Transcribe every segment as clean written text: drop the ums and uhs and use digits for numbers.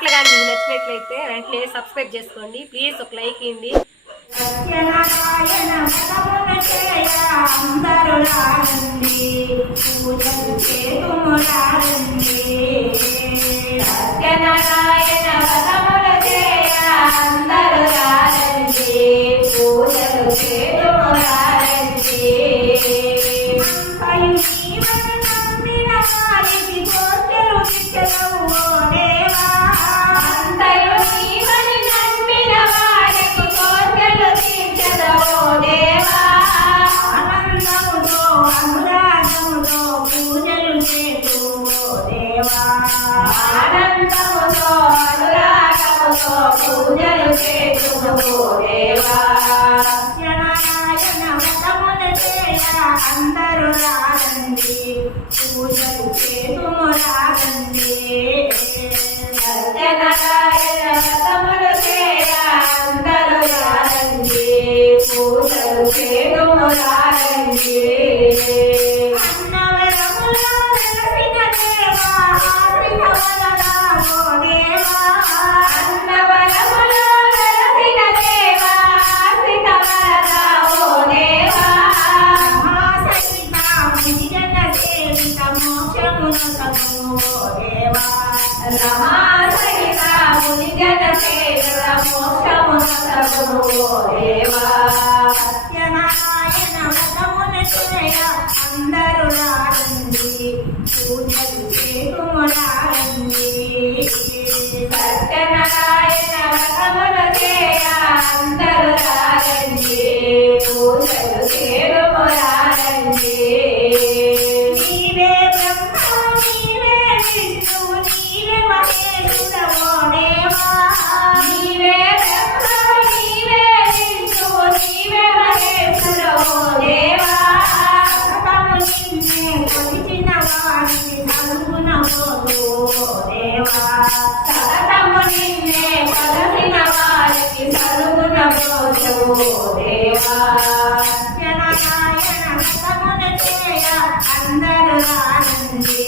పాటలు కానీ మీకు నచ్చినట్లయితే వెంటనే సబ్స్క్రైబ్ చేసుకోండి ప్లీజ్, ఒక లైక్ ఇవ్వండి. సత్యనారాయణ వ్రతమున చేయ అందరూ రారండి, పూజలు చేతుము రారండి. సత్యనారాయణ వ్రతమున చేయ అందరూ రారండి, పూజలు చేతుము రారండి. అంతయు నీవని నమ్మిన వారికి కోర్కెలు శిక్షలు ఓ దేవా, అంతయు నీవని నమ్మిన వారికి కోర్కెలు శిక్షలు ఓ దేవా. ఆనందముతో అనురాగముతో పూజలు చేతు ఓ దేవా, ఆనందముతో అనురాగముతో పూజలు చేతు ఓ దేవా. సత్యనారాయణ వ్రతమున చేయ అందరూ రారండి, పూజలు చేతుము రారండి. సత్యనారాయణ వ్రతమున చేయ అందరూ రారండి, పూజలు చేతుము రారండి. అన్నవరములో వెలసిన దేవా, ఆశ్రిత వదనా ఓ దేవా, అన్నవరములో వెలసిన దేవా, ఆశ్రిత వదనా ఓ దేవా. మహాసహిత మునిజన సేవిత మోక్షమునొసగు ఓ దేవా, రమాసహిత మునిజన సేవిత మోక్షమునొసగు ఓ దేవా. సత్యనారాయణ వ్రతమున చేయ అందరూ రారండి, పూజలు చేతుము రారండి. సత్యనారాయణ వ్రతమున చేయ అందరూ రారండి, పూజలు చేతుము రారండి. నీవే బ్రహ్మ నీవే విష్ణువు నీవే మహేశ్వరవో దేవా, నీవే బ్రహ్మ నీవే విష్ణువు నీవే మహేశ్వరవో దేవా. సతము నిన్నే కొలిచిన వారిని కలుగునబోదు ఓ దేవా, సతము నిన్నే కొలిచిన వారికి కలుగునబోదు ఓ దేవా. సత్యనారాయణ వ్రతమున చేయ అందరూ రారండి,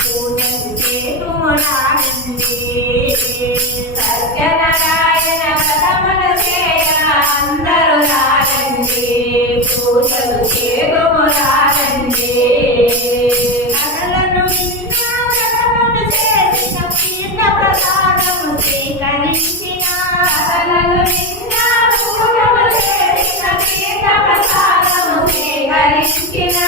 పూజలు చేతుము రారండి. సత్యనారాయణ వ్రతమున చేయ అందరూ రారండి, పూజలు చేతుము రారండి. కథలను విన్నా వ్రతమును చేసిన తీర్థ ప్రసాదము స్వీకరించిన, కథలను విన్నా పూజలు చేసిన తీర్థ ప్రసాదము స్వీకరించిన.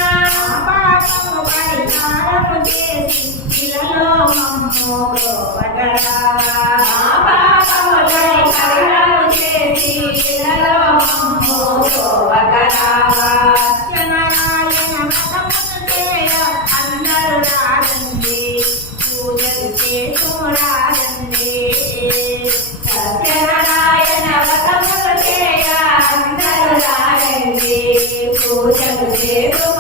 పాపము పరిహారము చేసి ఇలలో మమ్ము బ్రోవగరావా, పాపము పరిహారము చేసి ఇలలో మమ్ము బ్రోవగరావా. సత్యనారాయణ వ్రతమున చేయ అందరూ రారండి, పూజలు చేతుము రారండి. సత్యనారాయణ వ్రతమున చేయ అందరూ రారండి, పూజలు చేతుము